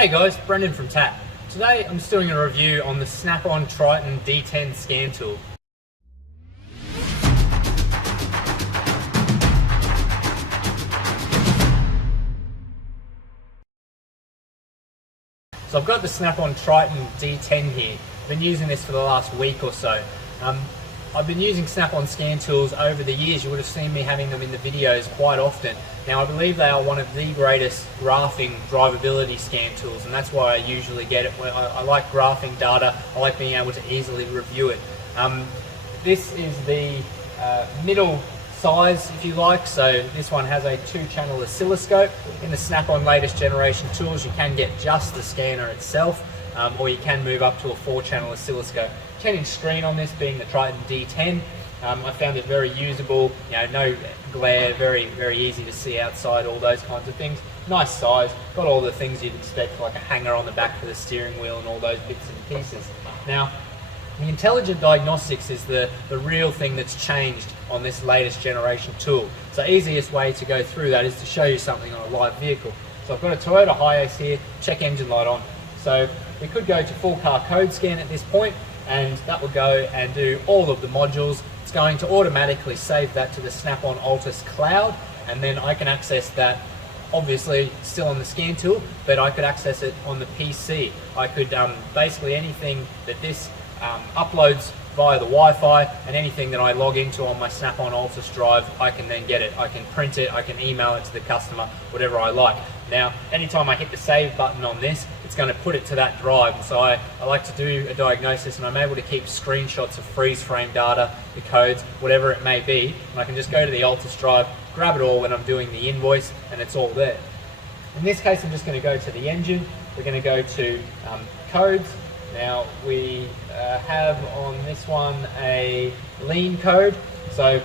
Hey guys, Brendan from TAT. Today I'm just doing a review on the Snap-on Triton-D10 scan tool. So I've got the Snap-on Triton-D10 here. I've been using this for the last week or so. I've been using Snap-on scan tools over the years. You would have seen me having them in the videos quite often. Now I believe they are one of the greatest graphing drivability scan tools, and that's why I usually get it. I like graphing data, I like being able to easily review it. This is the middle size, if you like, so this one has a 2-channel oscilloscope. In the Snap-on latest generation tools you can get just the scanner itself, or you can move up to a 4-channel oscilloscope. 10-inch screen on this, being the Triton-D10. I found it very usable, no glare, very easy to see outside, all those kinds of things. Nice size, got all the things you'd expect, like a hanger on the back for the steering wheel and all those bits and pieces. Now, the Intelligent Diagnostics is the real thing that's changed on this latest generation tool. So the easiest way to go through that is to show you something on a live vehicle. So I've got a Toyota Hiace here, check engine light on. So we could go to full car code scan at this point, and that will go and do all of the modules. It's going to automatically save that to the Snap-on Altus cloud, and then I can access that, obviously still on the scan tool, but I could access it on the PC. I could basically anything that this uploads via the Wi-Fi, and anything that I log into on my Snap-on Altus drive, I can then get it. I can print it, I can email it to the customer, whatever I like. Now, anytime I hit the save button on this, it's going to put it to that drive. And so I like to do a diagnosis, and I'm able to keep screenshots of freeze frame data, the codes, whatever it may be, and I can just go to the Altus drive, grab it all when I'm doing the invoice, and it's all there. In this case, I'm just going to go to the engine. We're going to go to codes. Now we have on this one a lean code, so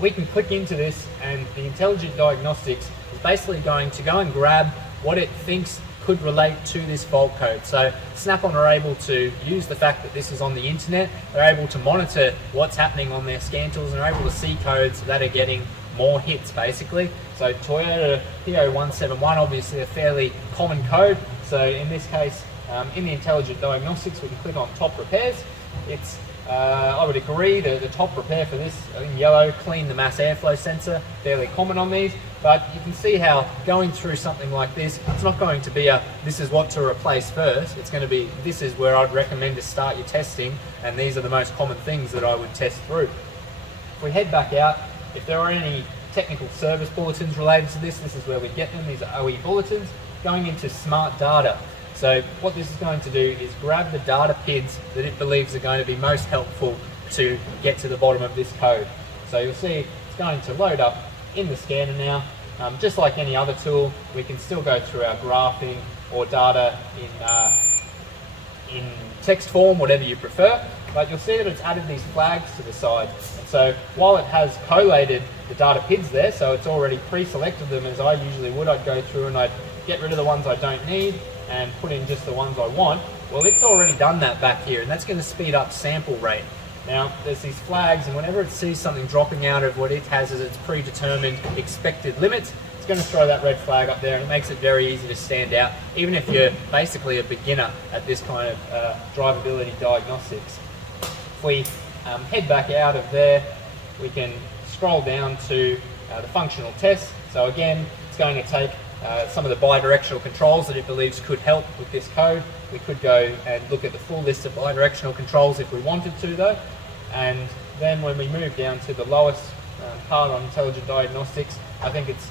we can click into this, and the Intelligent Diagnostics is basically going to go and grab what it thinks could relate to this fault code. So Snap-on are able to use the fact that this is on the internet, they're able to monitor what's happening on their scan tools, and they're able to see codes that are getting more hits basically. So Toyota P0171, obviously a fairly common code. So in this case, in the Intelligent Diagnostics, we can click on top repairs. It's, I would agree, the top repair for this, in yellow, clean the mass airflow sensor, fairly common on these, but you can see how going through something like this, it's not going to be a, this is what to replace first, it's going to be, this is where I'd recommend to start your testing, and these are the most common things that I would test through. If we head back out, if there are any technical service bulletins related to this, this is where we get them. These are OE bulletins. Going into smart data. So what this is going to do is grab the data pins that it believes are going to be most helpful to get to the bottom of this code. So you'll see it's going to load up in the scanner now. Just like any other tool, we can still go through our graphing or data in text form, whatever you prefer. But you'll see that it's added these flags to the side. And so while it has collated the data pins there, so it's already pre-selected them as I usually would, I'd go through and I'd get rid of the ones I don't need and put in just the ones I want. Well, it's already done that back here, and that's going to speed up sample rate. Now, there's these flags, and whenever it sees something dropping out of what it has as its predetermined expected limits, it's going to throw that red flag up there, and it makes it very easy to stand out, even if you're basically a beginner at this kind of drivability diagnostics. If we head back out of there, we can scroll down to the functional test. So again, it's going to take some of the bidirectional controls that it believes could help with this code. We could go and look at the full list of bidirectional controls if we wanted to though. And then when we move down to the lowest part on Intelligent Diagnostics, I think it's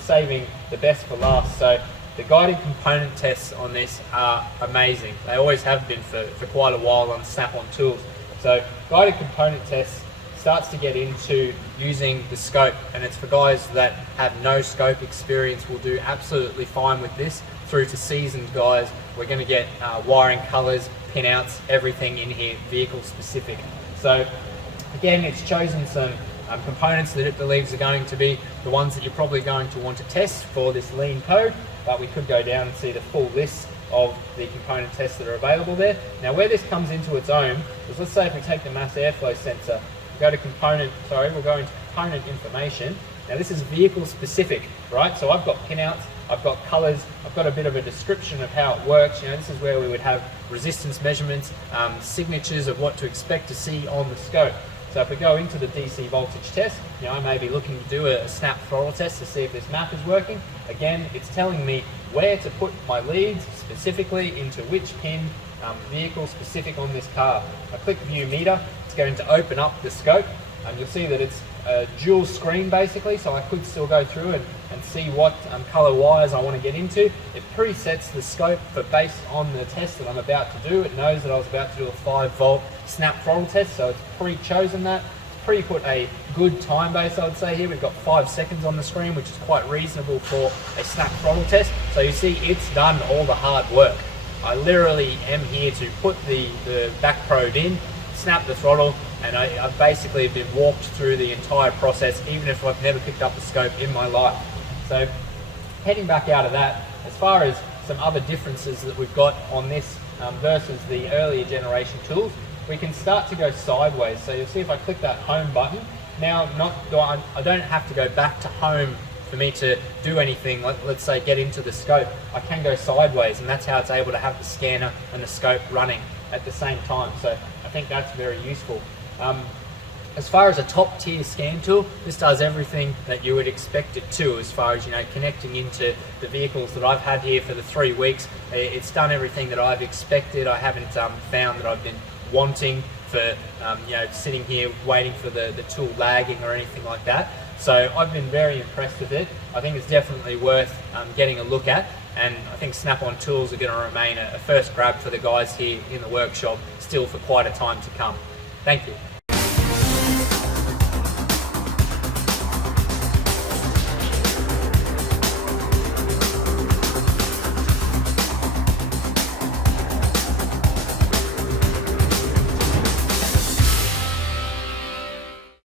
saving the best for last. So the guided component tests on this are amazing. They always have been for quite a while on Snap-on tools. So guided component tests starts to get into using the scope, and it's for guys that have no scope experience will do absolutely fine with this, through to seasoned guys. We're going to get wiring colors, pinouts, everything in here, vehicle specific. So again, it's chosen some components that it believes are going to be the ones that you're probably going to want to test for this lean code, but we could go down and see the full list of the component tests that are available there. Now where this comes into its own is, let's say if we take the mass airflow sensor, go to we'll go into component information. Now this is vehicle specific, right? So I've got pinouts, I've got colors, I've got a bit of a description of how it works. This is where we would have resistance measurements, signatures of what to expect to see on the scope. So if we go into the DC voltage test, I may be looking to do a snap throttle test to see if this map is working. Again, it's telling me where to put my leads, specifically into which pin, vehicle specific on this car. I click view meter, it's going to open up the scope, and you'll see that it's a dual screen basically, so I could still go through and see what color wires I want to get into. It presets the scope for based on the test that I'm about to do. It knows that I was about to do a 5-volt snap throttle test, so it's pre-chosen that. It's pre-put a good time base, I would say here. We've got 5 seconds on the screen, which is quite reasonable for a snap throttle test. So you see it's done all the hard work. I literally am here to put the back probe in, snap the throttle, and I've basically been walked through the entire process, even if I've never picked up a scope in my life. So heading back out of that, as far as some other differences that we've got on this versus the earlier generation tools, we can start to go sideways. So you'll see if I click that home button, now I don't have to go back to home for me to do anything, let's say get into the scope. I can go sideways, and that's how it's able to have the scanner and the scope running at the same time. So I think that's very useful. As far as a top tier scan tool, this does everything that you would expect it to, as far as connecting into the vehicles that I've had here for the 3 weeks. It's done everything that I've expected. I haven't found that I've been wanting for sitting here waiting for the tool lagging or anything like that. So I've been very impressed with it. I think it's definitely worth getting a look at, and I think Snap-on tools are going to remain a first grab for the guys here in the workshop still for quite a time to come. Thank you.